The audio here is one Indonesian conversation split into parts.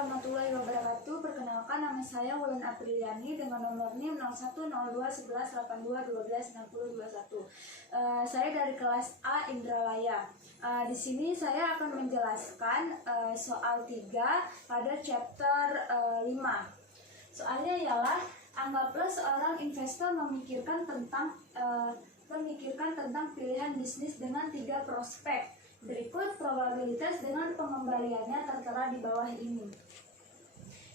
warahmatullahi wabarakatuh. Perkenalkan, nama saya Wulan Apriliani dengan nomor NIM 01021182126021. Saya dari kelas A Indralaya. Di sini saya akan menjelaskan soal 3 pada chapter 5. Soalnya ialah, anggaplah seorang investor memikirkan tentang pilihan bisnis dengan 3 prospek. Berikut probabilitas dengan pengembaliannya tertera di bawah ini.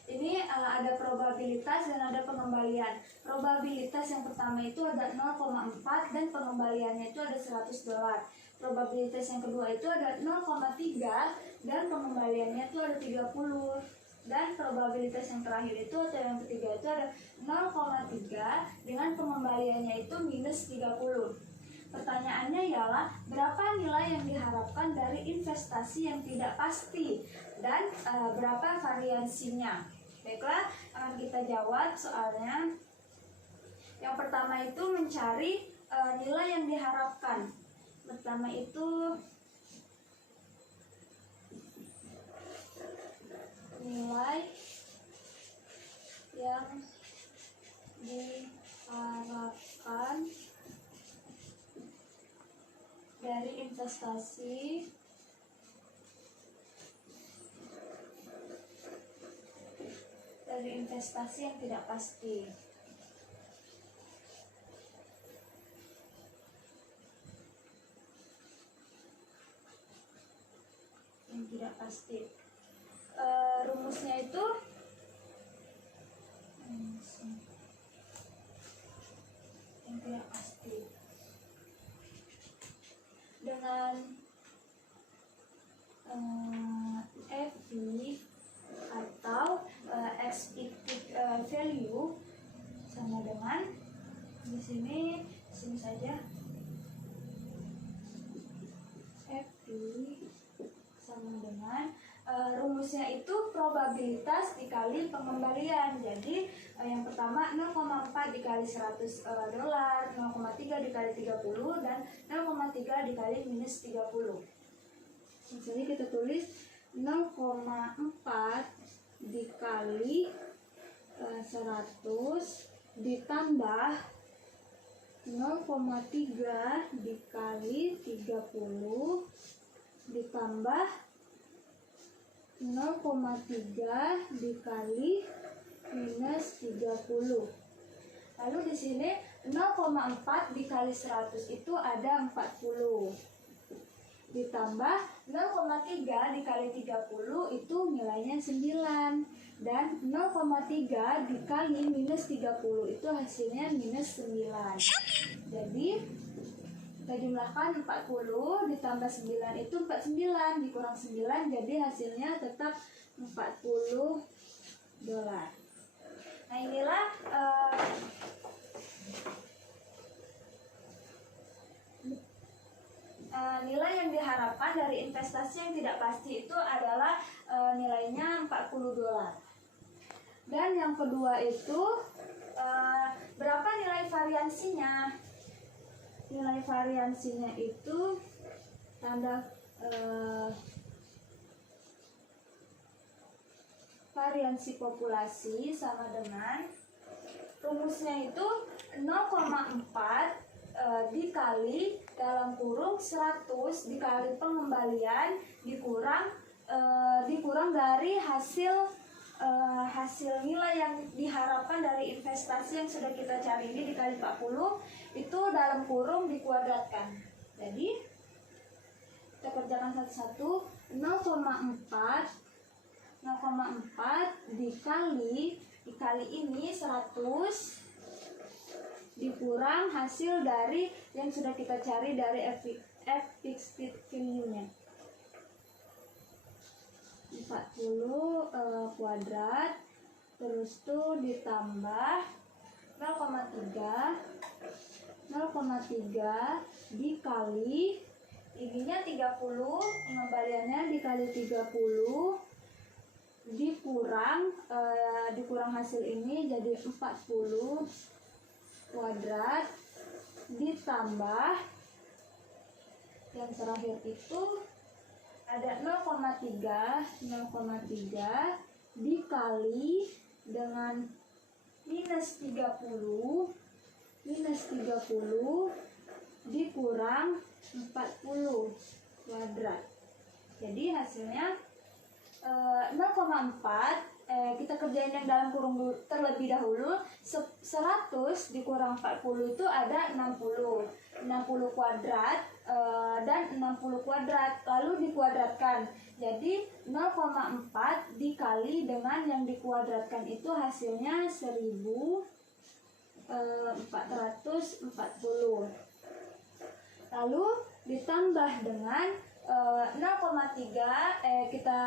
Ini ada probabilitas dan ada pengembalian. Probabilitas yang pertama itu ada 0,4 dan pengembaliannya itu ada $100. Probabilitas yang kedua itu ada 0,3 dan pengembaliannya itu ada 30. Dan probabilitas yang terakhir itu atau yang ketiga itu ada 0,3 dengan pengembaliannya itu minus 30. Pertanyaannya ialah, berapa nilai yang diharapkan dari investasi yang tidak pasti dan berapa variansinya? Baiklah, akan kita jawab soalnya. Yang pertama itu mencari nilai yang diharapkan. Pertama itu nilai yang diharapkan dari investasi yang tidak pasti. Rumusnya itu yang tidak pasti dengan FV atau expected value sama dengan di sini saja FV sama dengan rumusnya itu probabilitas dikali pengembalian. Jadi yang pertama 0,4 dikali $100, 0,3 dikali 30 dan 0,3 dikali minus 30. Di sini kita tulis 0,4 dikali 100 ditambah 0,3 dikali 30 ditambah 0,3 dikali minus 30. Lalu di sini 0,4 dikali 100 itu ada 40. Ditambah 0,3 dikali 30 itu nilainya 9. Dan 0,3 dikali minus 30 itu hasilnya minus 9. Jadi kita jumlahkan 40 ditambah 9 itu 49 dikurang 9, jadi hasilnya tetap $40. Nah, inilah nilai yang diharapkan dari investasi yang tidak pasti itu adalah nilainya $40. Dan yang kedua itu berapa nilai variansinya? Nilai variansinya itu tanda variansi populasi sama dengan rumusnya itu 0,4 dikali dalam kurung 100 dikali pengembalian dikurang dari hasil nilai yang diharapkan dari investasi yang sudah kita cari ini dikali 40 itu dalam kurung dikuadratkan. Jadi kita kerjakan satu-satu. 0,4 dikali ini 100 dikurang hasil dari yang sudah kita cari dari fixed value-nya 40 kuadrat, terus tuh ditambah 0,3 dikali ininya 30, pengembaliannya dikali 30 dikurang hasil ini jadi 40 kuadrat ditambah yang terakhir itu ada 0,3 dikali dengan minus 30 dikurang 40 kuadrat. Jadi hasilnya 0,4, kita kerjain yang dalam kurung terlebih dahulu. 100 dikurang 40 itu ada 60 kuadrat dan 60 kuadrat, lalu dikuadratkan. Jadi 0,4 dikali dengan yang dikuadratkan itu hasilnya 1440. Lalu ditambah dengan 0,3, kita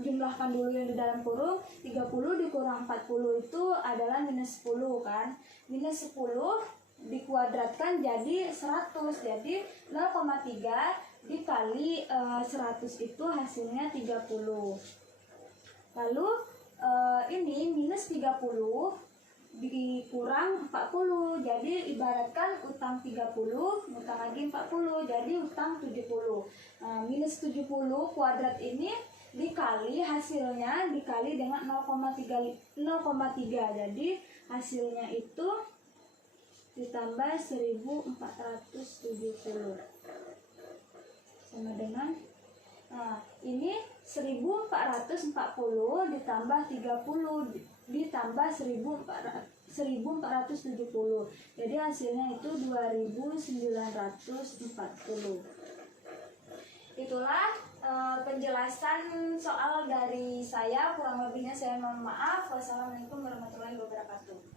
jumlahkan dulu yang di dalam kurung. 30 dikurang 40 itu adalah minus 10 kan. Minus 10 dikuadratkan jadi 100. Jadi 0,3 dikali 100 itu hasilnya 30. Lalu ini minus 30 dikurang 40, jadi ibaratkan utang 30, utang lagi 40, jadi utang 70. Minus 70 kuadrat ini dikali hasilnya dikali dengan 0,3, jadi hasilnya itu ditambah 1470 sama dengan ini 1440 ditambah 30 ditambah 1470, jadi hasilnya itu 2940. Itulah penjelasan soal dari saya, kurang lebihnya saya mohon maaf. Wassalamualaikum warahmatullahi wabarakatuh.